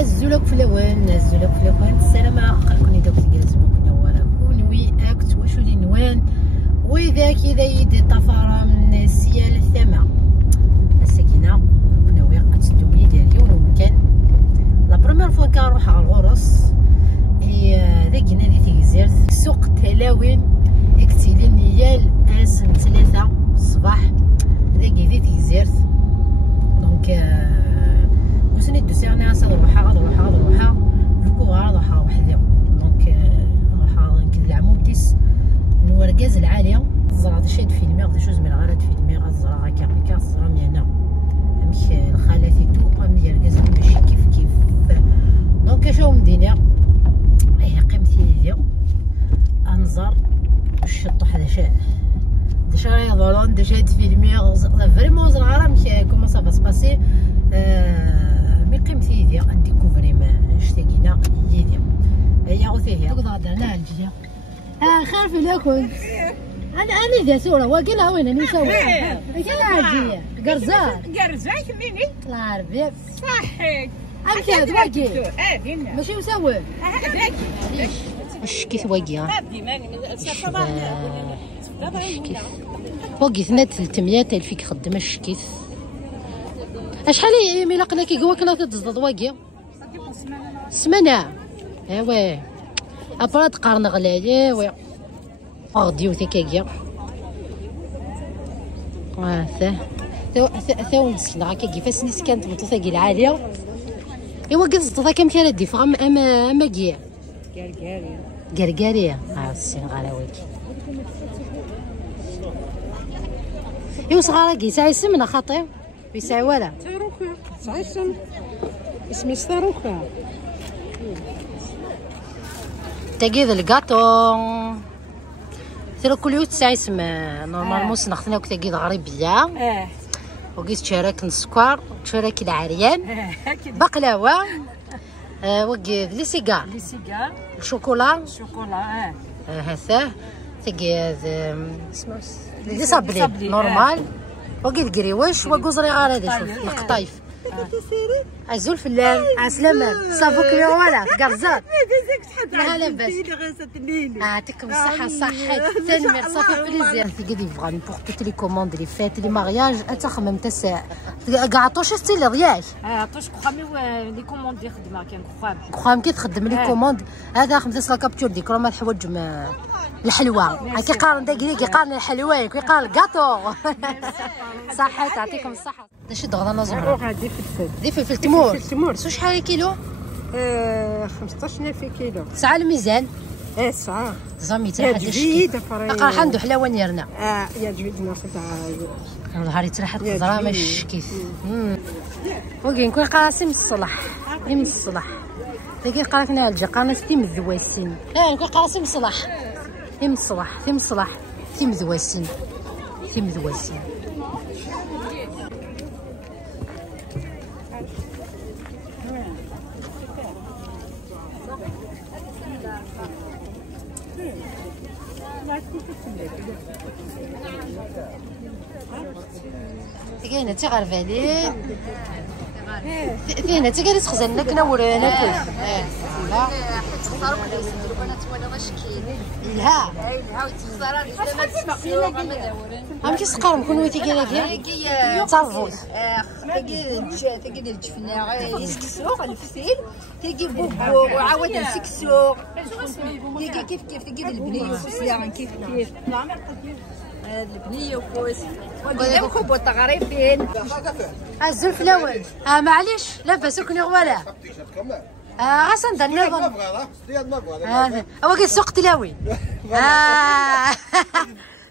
الزلوك في الاول السلام عليكم دوك تجازبوك نورا كونوي اكت وشو لي نوان وذاك اذا يد طفره من السيال الثما السكينه كناوي قتدوي ديالي ومكان لا بروميير فوا كنروح على الغرس ذاك نادي تيزيرت سوق تلاوين اكتيلي نيال اسن 3 الصباح ذاك ذي تيزيرت دونك وسني دوسي انا غنروحها لوكو غنروحها وحدي دونك نروحها نكد العموم تيس نوركاز العاليه الزرع شاد فيلمي غادي شوز من غير فيلمي غزرع هكا الزرع ميانا مش الخالاتي تو ملي ركاز ماشي كيف دونك شنو مدينه هي قيمتي ديال انظر الشطو حدا ديجا يضرون ديجا هاد فيلمي فريمون زرعه ماشي كومون سا فا سباسي مي قيمتي ديال نديكوفري ما اشتاقينا ديال هي غوثي تقدر هضرنا الجيه خاف لكم انا ذا صوره واقيلا وين راني نسوي كاين عاديه قرزات مني الله يربيك صحيك امشي واقي ماشي مسوي الشكيت واقي واقي 300 الف يخدم الشكيت شحال ملي لقنا كي قوا كنا تتصدد واقي سمانه ايوا ابرا تقارن غلايه ايوا غديو تيكاكيا ثاو نسلنا هكا كيفاش نيس كانت بطوطاكي العاليه ايوا قلت الطوطا كم كان دي فغم اما كيا قرقاريه السين غلاويك ايوا صغار كي ساعي سمنه خاطر يساعي ولا صاروخه ساعي سم اسمي صاروخه تاكيد الكاطو ترى كل يوم تسعي اسم نورمالمون سنختنا وكتاكيد غريبيه وقيت تشارك السكر تشارك العريان بقلاوه وقيت لي سيجار الشوكولا هذا تاكيد اسمه لي صابلي نورمال وقيت كريواش وقزري غير هذا شوف القطايف عزول فلان عسلامة صافوك اليوم ولا قرزات لا لاباس يعطيكم الصحة صحة تنمير صافي بليزير تيقدي فغاني بوغ توت لي كوموند لي فات لي مارياج تخمم تساع كاع عطوش ستيل رياج عطوش كخامي لي كوموند اللي خدمها كان كخام كي تخدم لي كوموند هذا خمسة لا كابتور ديك راه الحوايج الحلوى كيقارن داك كيقارن الحلوى كيقارن الكاطو صحة تعطيكم الصحة داش دغدا نزهر غادي دي فلفل تمور شو شحال كيلو 15000 كيلو ساعة الميزان ساعة زميتها حد جديد فري عنده حلاوه نيرنا يا جبدنا صداع نهاري تراحت الزرا ماش كيف وكاين كون قاسم الصلاح من الصلاح تاكي قالكنا الجا قانا ستيم الذواسين كون قاسم الصلاح ثيم الصلاح ثيم ذواسين كاينه تي غرفالي كاينه تي قالت خزلنا كنا ورانا كيف لا تختار ولا يسدروا بنات وانا مشكين لا عمتي سقارم كون ويتي كاينه تصرفوا تاكي ديال الجفنه يسكسو الفسيل تاكي بوبو وعاود يسكسو تاكي كيف تاكي ديال البنيه والفسيان كيف البنيه وفوس وقدام خوبو تغريبين الزلف الاول معليش لاباس كوني ولا غاسن درنا هذا هو كيسوق تلاوي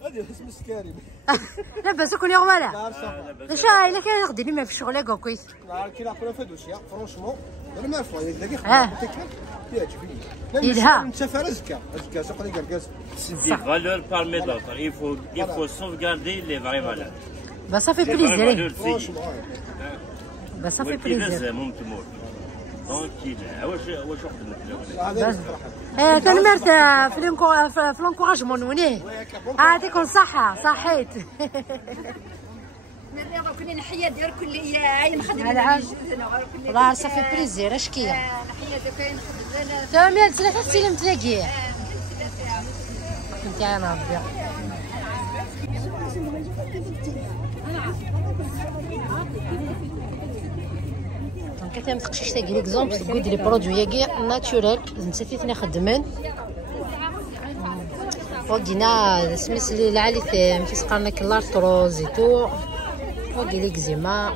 هذه اسم السكاري لاباس كوني ولا شا الا كان يغدي ما في الشغل هكا كويس كي ناكلها فدوشيا فرونشمون ما فوا داكي خدمتك يعجبني يلها انت فرزكا سوق لي كركاس des valeurs parmi d'autres. Il faut sauvegarder les vraies valeurs. Bah ça fait plaisir. Bah ça fait plaisir. تنمرت في الانكوراجمون ونيه يعطيكم الصحة صحيت كنا نحيا ديال كل يا نخدم والله صافي بليزير اش كاين نحيا ديال نخدم انا تمام 3 سلم تلاقيه انت يا ربي كتم تقشيش تاعي ليكزومبل تقول لي برودوي كاع ناتورال نسيتني خدمن وقينا سميت لي العالي ماشي سقرنا كلارتروز ايتو وقي ليكزيما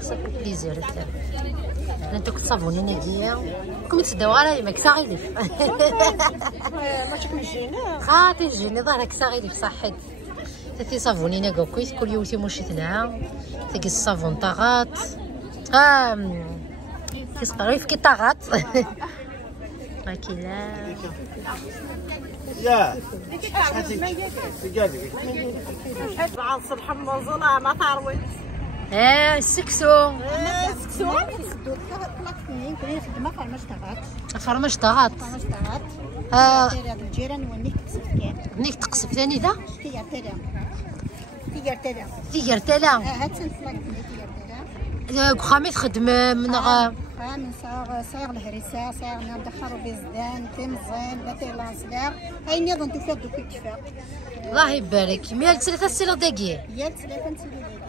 صافي بليزير تاع انتو كتصابوني ناديه كم تداو على ما كساغيليف ما تكمجينا تيجيني ظهرك كساغيليف صحيت تي صابونينا كوكويس كل يوم تيمشي تلعا تيجي الصابون طاغات كيسقري في كيطاغات راكي يا عنصر حمص ولا ما تعروي السكسو سكسو طلقتني كنا خدمه فرماج طاغات رياض الجيران ونيك تسكان نيك تقصف ثاني ذا تيجر تلا هاد تنفلقتني تيجر خامي خدم من من صاغ الهريسه صاغ ندخلوا بزدان تمزين باتي لانسكار هاي نيضن تفادو كيفاه الله يبارك ميال 3 سيلو داكي يا 3 سيلو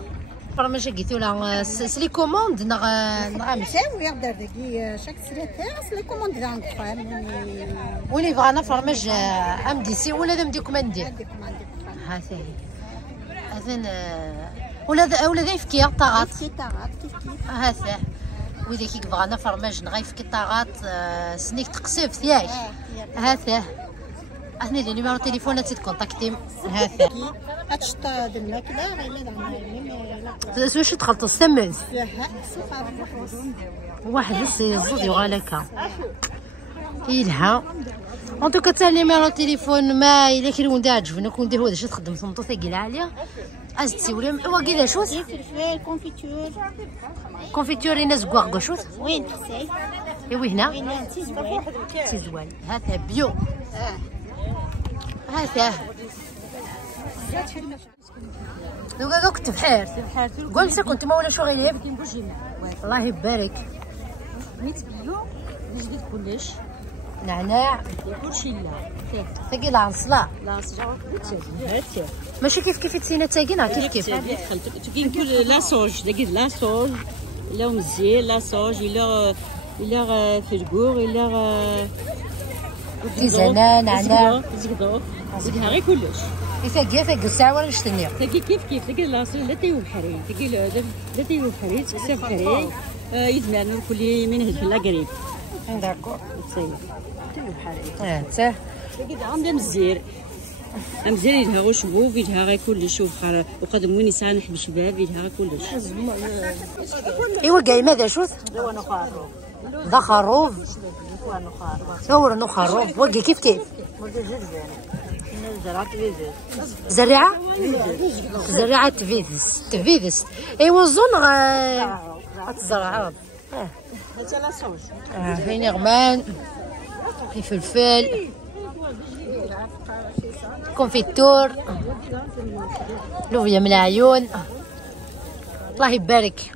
برمجه قيتو لا سلي كوموند نغا مشاو يقدر داكي شاك سلاتها سلي كوموند عند فام ولي بغانا فرمج ام دي سي ولا دم ديكوماندي ها ثاني اذن ولا ذا يفكي طاغات كيف هذا وإذا كي بغانا فرماج نغيف كي طاغات سنيك تقصف ياك هذا هنا لي نيميرو تليفون تيكونتاكتي هذا هادشطا د الماكله غير واش تخلط السمز فيها واحد الزود يغالكا يلها ان توكا تا نيميرو تليفون ما الا كيلون دا عجبنا كون دير هو داش تخدم صمتو ثقيل عاليه ازتي ولا واقيلا شوت فلفل كونفيتور كونفيتور الناس كواغ شوت وين حساي ايوا هنا وين تيزوال تيزوال هذا بيو هذا دوكا كنت بحير قول مسا كنت ما ولا شو غير الله يبارك نيت بيو نجدد كلش نعناع كلشي لا ثقيل لا نصلا لا صجا هاتي ماشي كيف تسينا تاكينا كيف تقي نقول لا صوج داكي لا صوج لا مزيان لا صوج الا فرقور الا تيزانا نعناع زقدو زقها غير كلش ثقي الساعه ولا نشتني تاكي كيف تاكي لا صوج لا تيو بحري تاكي لا تيو بحري تكسب بحري يزمعنا كل من هاد لا قريب داكور تصير تيو بحري تا تاكي عندها مزير مزيان يدها غو شبوب يدها غير كلش وقدم وين يسانح بشباب يدها غير كلش ايوا كاي ماذا شوت وانا خاروف ذا خروف وانا خاروف ثور خروف وقي كيف زريعه زريعه تفيدس ايوا الزون تزرع هذا لا صوج فين غمان في فلفل كونفيتور لوفيا من العيون الله يبارك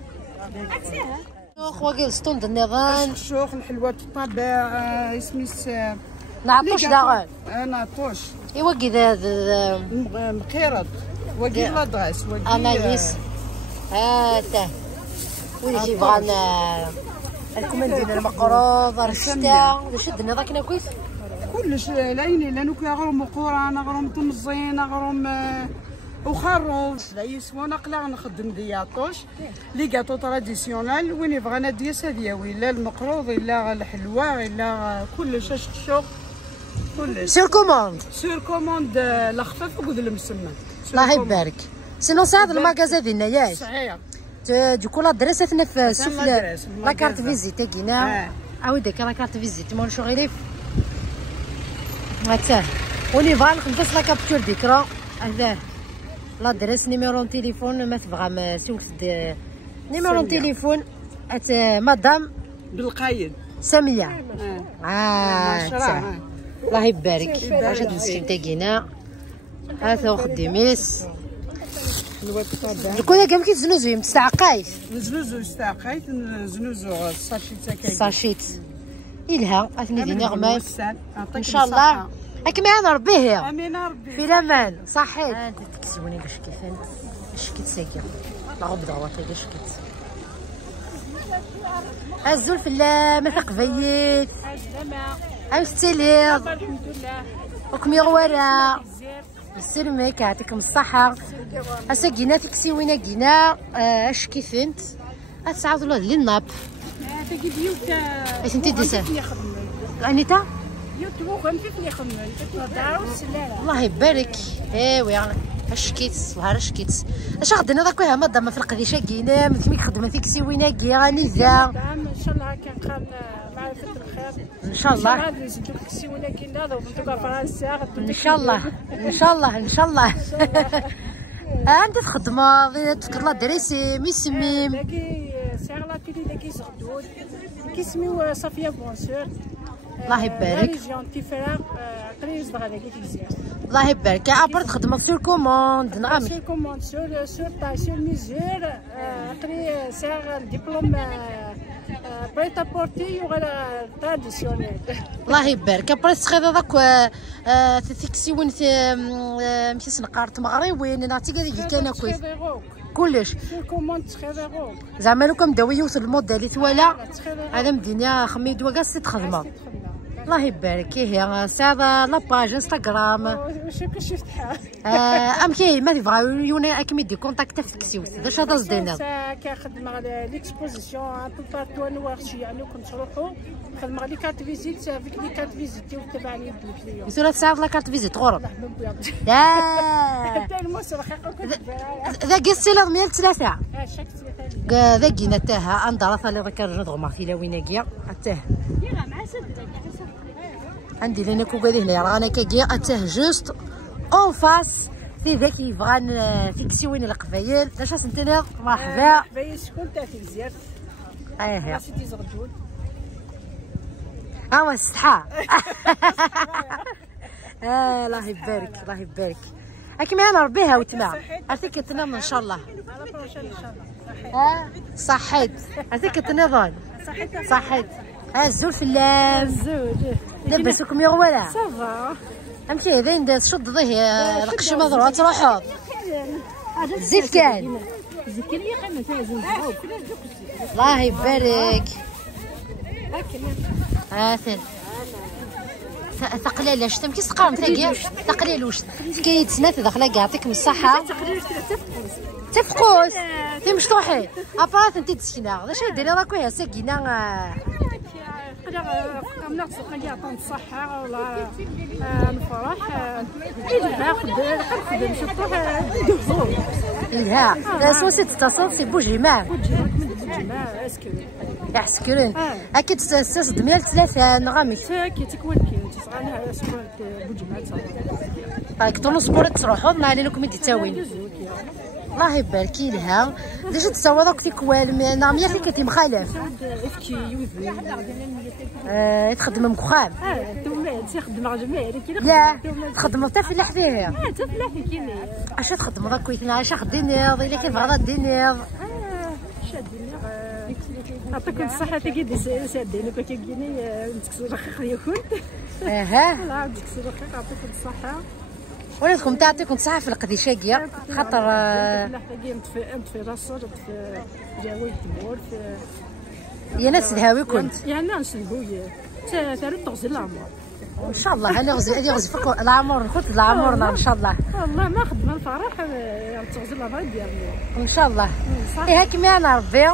واقيل سطون النظام الشوخ الحلوى الطبع سميت نعطوش داغال نعطوش ايوا كذا مقيرط وكي لادغاس وكي اناليز هذا ويجي بغانا الكوماندين المقروض الشتاء شدنا ذاك كويس كلش لايني لانو كيغروم قران غروم طمزين غروم وخروف لا يسوى نقلا نخدم دياطوش لي كاطو تراديسيونال وين بغانا دياس هذياوي لا المقروض الا الحلوى الا كلش الشوق كلش سير كوموند سور كوموند لا خفاف وقد المسمى الله يبارك سينو ساعد الماكازا ديالنا ياك صحيح دوكو لا درستنا في السفل لا كارت فيزيت كاينه عاودك لا كارت فيزيت مول شغيلي هاتا ولي بغا نخلص لا كابتور ديكرا هذا لادريس نيميرو تليفون ما تبغى ما سولت نيميرو تليفون مدام بالقايد ساميه الله يبارك واش هاد المسكين تاكينا هذا خديميس الواد الطبع الكولا كاع كيتزنوزو متستعقايت نزنوزو استعقيت نزنوزو الساشيت كاين ساشيت إلها عطني ديني غمام ان شاء الله هاك معانا ربيه امين ربي في الامان صحيت انت تكسبوني باش كيفان شكيت ساكن لا غبضه واطي شكيت هزو الفلا ما تقبيت السلام الحمد لله وكم يغورا يسلمك يعطيكم الصحة. هسا كينا تكسيوينا كينا اش كيفنت تسعود الله لي الناب اش انتي ديسا انيتا الله يبارك ايوا اشكيت والله اشكيت اش غدنا داك وها مدام في القديشه كينا مثل ما خدمه فيك سيوينا كي راني ذا ان شاء الله كنقام معرفه الخير ان شاء الله سيوينا كينا ودوكا فرنسا ان شاء الله ان شاء الله ان شاء الله انت في خدمه تفكر لا دريسي مي سميم داكي سير لا تيلي داكي زغدود كيسميو صافيه بونسور الله يبارك جونتي فرا قريب صدغ هذاك مزيان الله يبارك ابرد خدمه سور كوموند نعم سور كوموند سور تاع سور ميزور قري سير الدبلوم بريتا بورتي وغير تراديسيونيل الله يبارك ابرد تخيض هذاك تيكسي وين مشي سنقارت مغري وين نعطيك هذيك كان كويس كلش سور كوموند تخيض زعما لو كان بداو يوصل الموديل توالا هذا مدينه خميد وكاس تخدمه الله يبارك هي ساعه لاباج انستغرام واش كنت شفتها امشي ما تبغى يونا اكيد دي كونتاكت في التكسي واش هذا زدينا كنخدم على ليكسبوزيسيون ان بو بارتو نوارشي يعني كنت نروحو نخدم على لي كارت فيزيت فيك لي كارت فيزيت تبعني بالكليون يسولا ساعه لا كارت فيزيت غرب لا حتى الموس رقيقه كنت ذا قصيله 103 شاك 3 ذا كينا تاها اندرا اللي ذكر نضغم في لويناكيا تاه عندي لينا كوكا هنا رانا كاكيا اتاه جوست اون فاس في ذاك يبغى فيكسيوين القبايل لاش سنتنا مرحبا باين شكون تاع مزيان اييه سيدي زغدود ها الصحة الله يبارك الله يبارك هاكي معنا ربيها وتما عرفتي كتنام ان شاء الله صحيت عرفتي كتنظن صحيت الزول في الزوج لبسوكم يا غوالا صافا امشي هذا ندير شد ضيه القش مضروع تروحوا الزيت كان الله يبارك ثاني ثقليل اش تم كيسقام تلاقي ثقليل واش كاين سنات داخله يعطيكم الصحه تفقوس في مشطوحي ابارات انت تسكينا واش ديري راكو يا ساكينا نقدر نسوق نعطي الصحة ولا نفرح نخدم شطوح ندوزو لا سوسي تتصل سي بوجيماع عسكرين اكيد تستاسد 103 نغامي كي تكون كي تصغانها سبورت بوجيماع هاك طولو سبورت تروحوا نالي لكم يديتاوين الله يبارك لها ديجا تسوى داك تيكوال من ناميه اللي كتي مخالف تخدم مكخام تخدم جميع لا تخدم حتى في اللحف فيها حتى في اللحف كاين اش تخدم داك كويتنا اش خدينيض الا كيف غادا دينيض يعطيكم الصحة تاكي سادينك كيكيني نتكسو رقيق ياكل لا نتكسو رقيق يعطيكم الصحة ولادكم تعطيكم الصحة في القديشاكية خاطر نطفي راسو نطفي جاوي تمور يا ناس الهاوي كنت يعني نسلبو تارو تغزل العمر ان شاء الله انا غزي فيك العمر نخوت العمرنا ان شاء الله والله ما خدمه الفرح تغزل العمر ديالنا ان شاء الله ايه هاك معنا ربي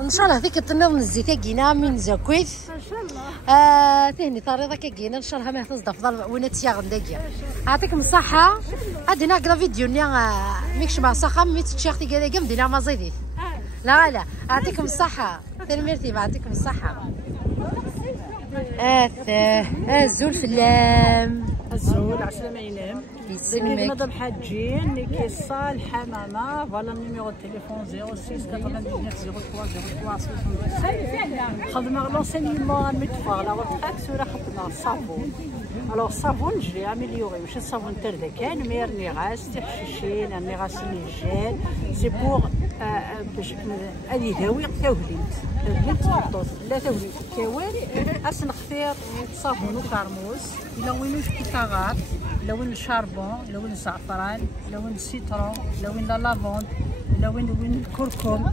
ان شاء الله هذيك التنظ من الزيت كينا من زاكويت ان شاء الله ثاني طريقه كينا ان شاء الله ما تصدق فضل وين تياغ نداكيا يعطيكم الصحه هادينا كلا فيديو نيا ميكش مع صخه ميت تشيختي كذا كم دينا ما زيدي لا لا يعطيكم الصحه ثاني ميرتي يعطيكم الصحه الزول فلام الزول عسلامة ينام. يسلمك. مدام حاجين اللي كيصال الحمامة. فوالا النيميرو تليفون 06 99 03 03 77. خدمة لونسينيمون ميدفور لا روتريت ولا خدمة صابون. الوغ الصابون جي اميليوري ماشي الصابون تاع كان مي النغاس تحشيشين النغاس نيجين سي بوغ باش هادي داوي تاوليت تبطوط لا تاوليت كاوان اصلا خفير صابون وكرموس الا وين الكيتاغات الا وين الشاربون الا وين الزعفران الا وين السيترون الا وين لا لافوند الا وين الكركم.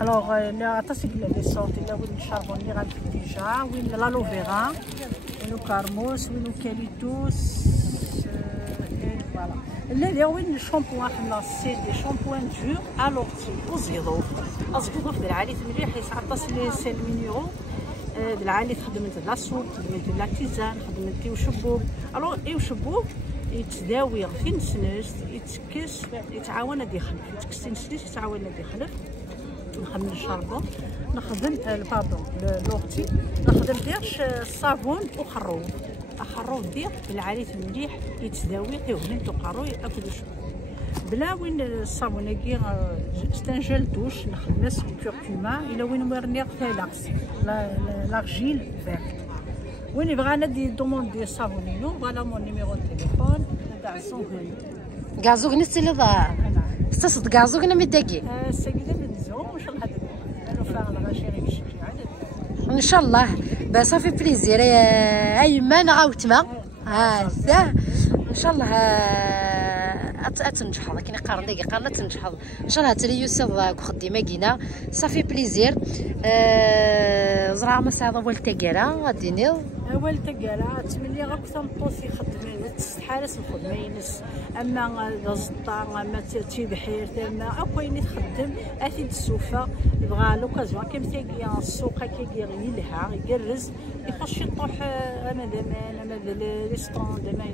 الوغ لا عطاتك لي صوت الا وين الشاربون اللي غنقول ديجا وين لالوفيرا وين الكرموس وين الكاليتوس فوالا. الذي وين الشامبوان حنا سي دي شامبوان دور الوغتي وزيضو اصبغوا في العالي مليح يسعطاس لي سيل مينيرو بالعالي خدمت لا سوب خدمت لا تيزان خدمت وشبوب. الوغ وشبوب يتداوي في نسنس يتكس يتعاون هادي يخلف يتكس نسنس يتعاون هادي يخلف. نخدم الشاربون نخدم باردون لوغتي نخدم ديرش الصابون وخروب خروب دير بالعريف مليح يتداوي يهلن تقارو ياكل بلا وين الصابون كي ستانجل دوش نخدم ناس الكوركوما الى وين مرني ثلاث لارجيل فيرت وين بغا ندي دوموندي الصابونينو فوالا مون نيميرو تليفون تاع سونغين كازوك نستي اللي ضاع استصد كازوك انا مداكي السيده بنزوم وش نهضر انا فاغله غاشيري بالشجاع ان شاء الله صافي بليزير يا ايمان عاوتما ان شاء الله تنجحض كاين قارن ديك قارن تنجحض ان شاء الله تري يوسف خديمه كينا صافي بليزير. زرع مساعده والتقاره غادي اول تقالا تملي غاك تنطوسي خدمين تستحالس الخدمه ينس اما الزطا اما تيبحير اما اكوين تخدم اثيد السوفه يبغى لوكازيون كيمتاكي السوق كي يلها يقرز يخش يطوح اما دمان اما ريستورون دمان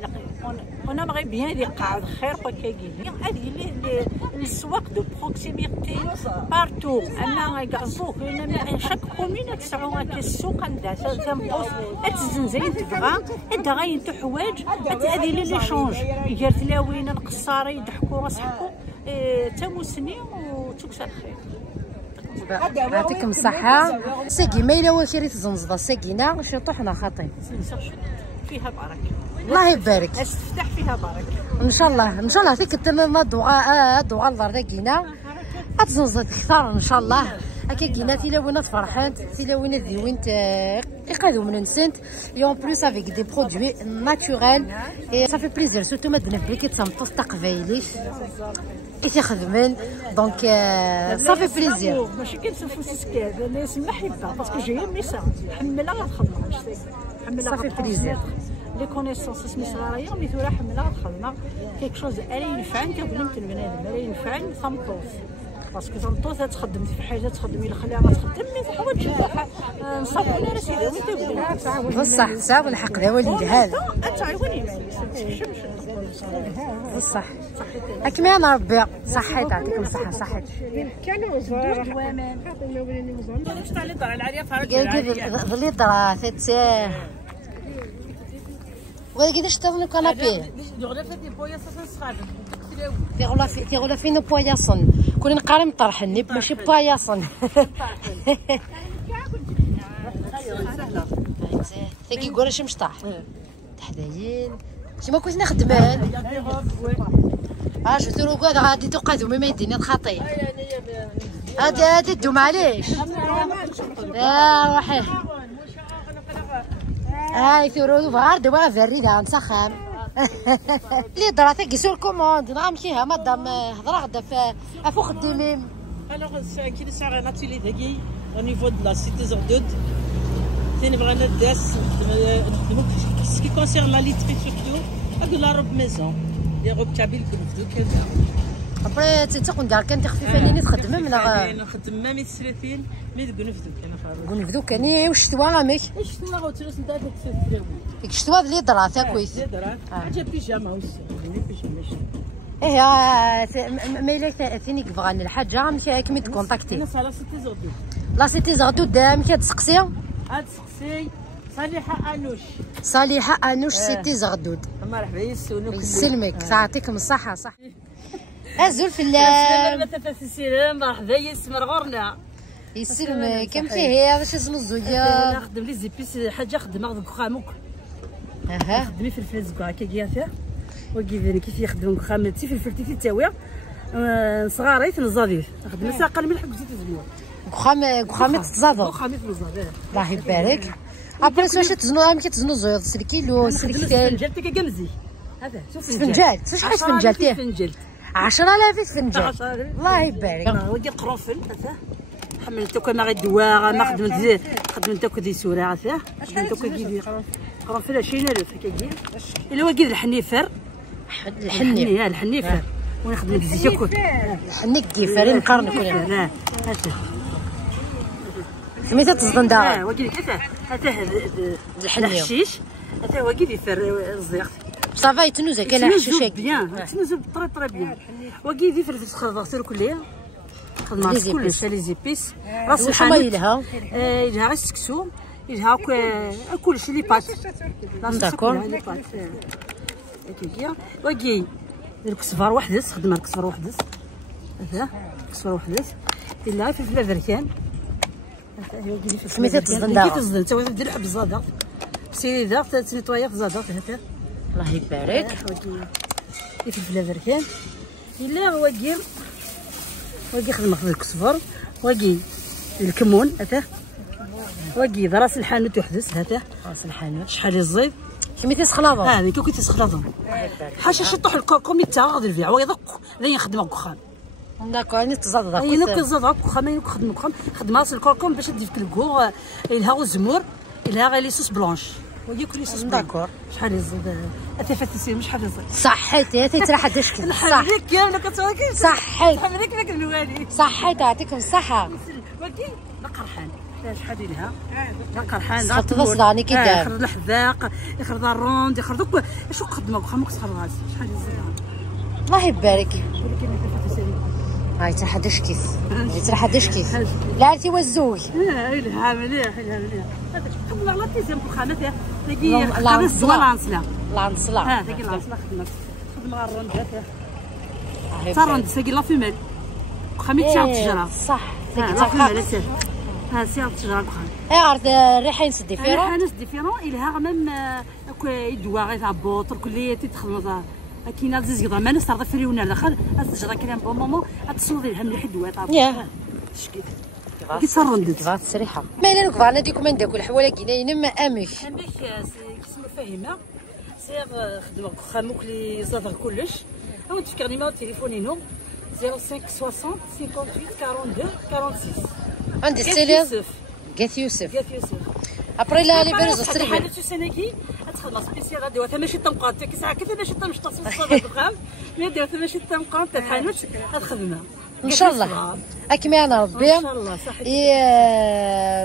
انا بغي بيان اللي قاعد خير كاكي هذه السواق دو بروكسيميتي بارتو انا كازوك شاك كومين تسعوا السوق عندها تنبوس الزنزين تبغى انت غاين تحواج هذه لي شونج قالت لا وين القصاره يضحكوا راسحكوا تموسني وتكسر الخير. يعطيكم الصحه ساقي ما الا واش ريت زنزضه ساقينا واش طحنا خاطي فيها بركه الله يبارك تفتح فيها بركه ان شاء الله ان شاء الله فيك تما دعاء الله ذاكينا تزنزض كثار ان شاء الله هكا كينا تيلاوينا فرحانت تيلاوينا ديوينت يقادو من نسنت اي اون بليس افيك دي برودوي ناتوريل اي صافي بليزير سورتو ما دنا بلي تنطوس تقبايليش اي تيخدمن دونك صافي بليزير ماشي كنشوفو سكاد انا نسمح حبه باسكو جايه ميسا حملها غتخدم حملها صافي بليزير لي كونيسونس اسمي صغاريه مثلا حملها غتخدم كيك شوز الا ينفعن تبني من البنادم الا ينفعن تنطوس باسكو تنطوس تخدم في حاجه تخدمي الخليه ما تخدمي في حوايج نصافوا على سيدي وانت بصح صعب الحق ذا ولي الهال تعاوني معايا بصح اكمل انا ربي صحيت يعطيكم الصحه صحيت كانوا زوار ظلي درا ولكن اشتغلوا كنابي تيغولا فينا بوياسون كون نقارن طرحني ماشي بوياسون تيكي يقول اش مشطح تحداين كيما كنت نخدمان شفتو لو كاع غادي تقادو ما يديني الخطي هادي تدو معليش يا روحي هاي ثورو فار دابا فريده نسخن لي دراتي كيسول كوموند نمشيها مدام هضره غدا فوق خديمين. الوغ كي نسعى ناتيلي داكي au niveau de la cité Zordud ثاني بغينا داس نخدمو سكي كونسير لا ليتري سورتو هادو لا روب ميزون لي روب تاع بيل كنفدو كذا ابري تيتقون دار كان تخفيفه ليني تخدم من نخدم مامي 30 مي كنفدو كان خارج كنفدو كاني واش شتوا ميك شتوا غوترس نتا ديك التراوي ديك شتوا لي درات كويس لي درات حاجه بيجامه وسي بيجامه ما الا ثاني بغان الحاجه مشى كمي تكونتاكتي انا على سيتي زودو لا سيتي زودو مشى تسقسي هاد سقسي صالحه انوش. صالحه انوش سيتي زغدود. مرحبا يسولوك. يسلمك يعطيكم الصحه. صح ازول في السلام تفاس السلام. مرحبا يسمر غورنا. يسلمك. كم فيه هذا شي زنزويه. نخدم لي زيبيس حاجه خدمه دوك خامك. خدمي في الفلفل هكا كيا وكيفين كيف يخدموا خامتي في الفلفل التاويه صغاريت نزاديف خدمت اقل من حق زيت الزبور خامي تزادو خامي تزادو. الله يبارك. ابري واش تزنو كيتزنو زويض سلكيلو سلكتال فنجال تاع كنزي هذا شوف فنجال شحال فنجال تاع 10,000 فنجال. الله يبارك. ودي قرنفل هذا حملتو كما غيدوا ما خدمت دوك دي سوره هذا خدمت دوك دي قرنفل 20,000 هكا الا واكيد الحنيفر الحنيفر ونخدم الزيت كل الحنيك كيفاري نقارن كلنا. هذا سميتها تصدن دار. واكيد هذا الحشيش هذا واكيد يفر الزيت صافا يتنوز هكا لا حشيش بيان يتنوز طري بيان واكيد يفر في الخضر كلها خدمه كلش لي زيبيس راس الحمام يلها يلها السكسو يلها كلشي لي بات داكور لي بات هكايا واكي الكسفار وحدس خدمه الكسفار وحدس هذا الكسفار وحدس الا في الفلافركان هذا هو كيدير في سميتها تصدن كي تصدن تا دير حب الزاده سيده تنيطويا في الزاده هذا. الله يبارك. في الفلافركان الا هو كير واكي خدمه في الكسفر واكي الكمون هذا واكي راس الحانوت وحدس هذا راس الحانوت شحال الزيت كيما تيسخلاضو هذه كي تيسخلاضو حاشا شطح الكومي تاع غادي البيع ويضك لا يخدم كخام داكور يعني تزاد داك اي تزاد كخام ما يخدم كخام خدم راس الكركم باش تدي في الكو الها الزمور الها غير لي صوص بلونش ويجي كل صوص داكور. شحال الزيت اتفات السير شحال الزيت صحيتي تيتراح دشكل صح حبيبك يا كتواكل صحيت حبيبك لك النوالي صحيت يعطيكم الصحه. ولكن قرحان شحال لها قرحان خرط الصداني كي دار يخرج الحذاق يخرج الروند يخرج دوك شو خدمه خمك صغر راسي شحال الزيت. الله يبارك. هاي تراح دشكيس تراح دشكيس لا عرفتي والزوج لها مليح لها مليح والله لا تيزم الخامات تلاقي خدمت لانصلا لانصلا ها تلاقي لانصلا خدمت خدمه الروند هذا الروند تلاقي لا فيميل خامي تاع التجاره صح تلاقي لا فيميل ها سير التجاره كخام عرفت الريحه ينس ديفيرون الريحه ديفيرون الها ميم يدوا غير تاع بوطر كليه تخدم كاينه زيزيضه ما نسترضى فريونا الاخر التجاره كاين بون مومون تصوضي لها مليح دوا تاع شكيت كيتصرندت كيفاش السريحه ما انا نكفى انا ديكم نديكو الحواله كاينين ما امك كيسمو فاهمه سير خدمه خاموك لي زادر كلش او تفكر نيميرو تليفونينو 05 60 58 42 46 عندي السيلير قاث يوسف ابري لا لي فيروز السريحه هذا سنكي تخدم سبيسيال غادي وثا ماشي طمقات كيساعه كيف ماشي طمشطاس الصباح الخام يدير ماشي طمقات تاع الحانوت الخدمه ان شاء الله اكمي انا ربي ان شاء الله صحيح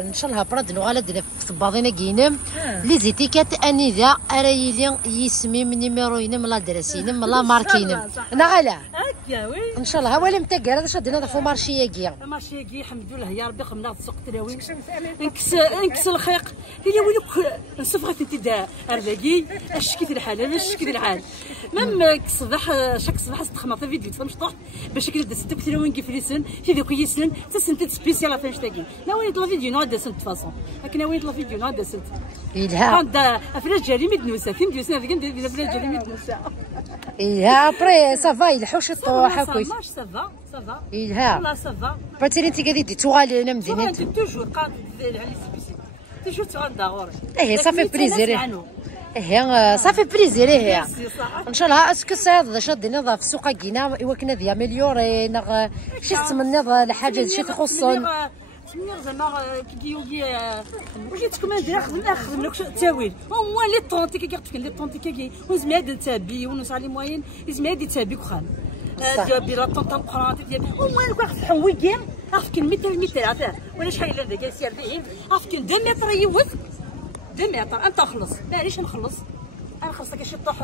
ان شاء الله برد نغالا ديال صباضينا كاينم لي زيتيكات اني ذا ارايلي يسمي من نيميرو ينم لا دراسينم لا ماركينم انا غلا هكا وي ان شاء الله هو اللي متقر هذا شدينا في مارشيه كيا مارشيه كي الحمد لله يا ربي قمنا السوق تراوي انكس الخيق هي ويلك صفغت انت دا ارباكي الشكيت الحال الشكيت الحال ميم الصباح شاك صباح تخمط فيديو تفهمش باش كي دست تكثر كيف لسن في ذوك يسن تسنت سبيسيال فاش تاكي ناوي يطلع فيديو نوع دسنت فاصون لكن ناوي يطلع فيديو نوع دسنت يلها هذا افلاش جاري مدنوسه فين دوسنا ذيك ندير افلاش جاري مدنوسه يلها ابري صافا يلحوش الطوح هكاك صافا يلها والله صافا باتري انت قاعده توغالي انا مدينه انت توجور قاعد على سبيسيال توجور تغدا غور صافي بليزير هي صافي بليزير هي ان شاء الله اسكو صايد شادينا في السوق كاينه ايوا كنا ديال مليوري نغ شي تمنى الحاجه شي تخصن سمير زعما كيجي واش تكمل نخدم لك التاويل هو لي طونتي كي قلت لي طونتي كي وزماد تابي ونص على موين زماد تابي كخان ديال بلا طونطا قرانت ديال وين واخد حويكين عرف كاين متر عرفت ولا شحال الا داك سير به عرف كاين 2 متر يوث 2 متر انت خلص معليش نخلص انا خلصك شي طوح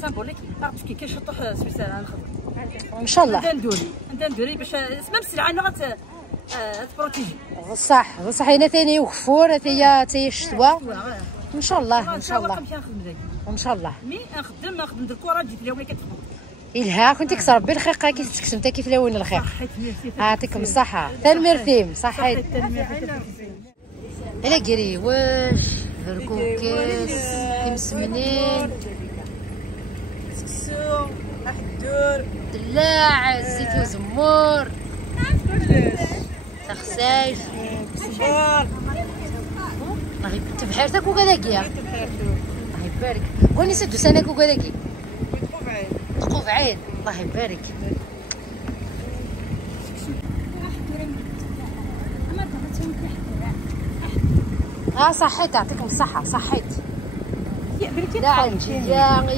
سامبوليك عرفت كي كاين شي طوح سويسرا نخدم ان شاء الله ندوري باش اسمها السلعه انا تبروتيجي بصح هنا ثاني وكفور هي الشتوى ان شاء الله ان شاء الله ان شاء الله. مي نخدم الكره جيت لها وهي كتخدم إلها كنت كسر بالخيقه كي تسكسم حتى كيف لون الخيق. يعطيكم الصحه تنمرتيم صحيت الا كري واش بركوكاس تمسمنين سكسو الدور دلاع زيت وزمور تخسايف صبار الله تبحرتك وكذاكيا الله يبارك واني سدو سنك وكذاكي تقوف عين الله يبارك. صحيت يعطيكم الصحة صحيت. لا عندي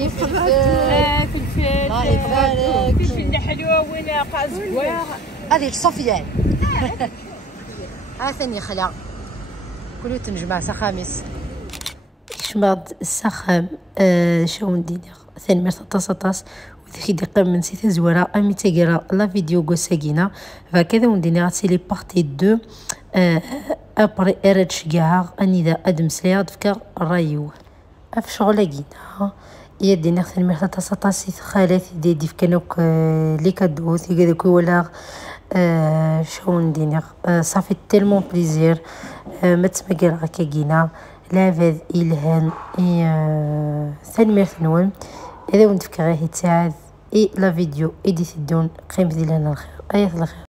يفلفل الله يبارك فلفل حلوة وين قاز بواغ هذه صفيان. ثاني خلا كلو تنجمع سخامس شماد السخام شو ندير ثاني مرة طاس وذي دقيقة من سيتا زوارا أمي تقرا لا فيديو قوساقينا فكذا وندير غاتسيلي بارتي دو أبري إرد شقاع أني ذا أدم سلياد فكر رايو أف شغلة جينا يدينا ثاني مرة طاس خالاتي دي فكانوك لي كادو ثي كذا ولا شو ندير صافي تيلمون بليزير ما تسمقر هكا جينا لافاذ إلهان ثاني مرة نوم إذا ونتفكر هي تساعد لا فيديو إدي تدون قيمة ديالنا الخير أيها الخير.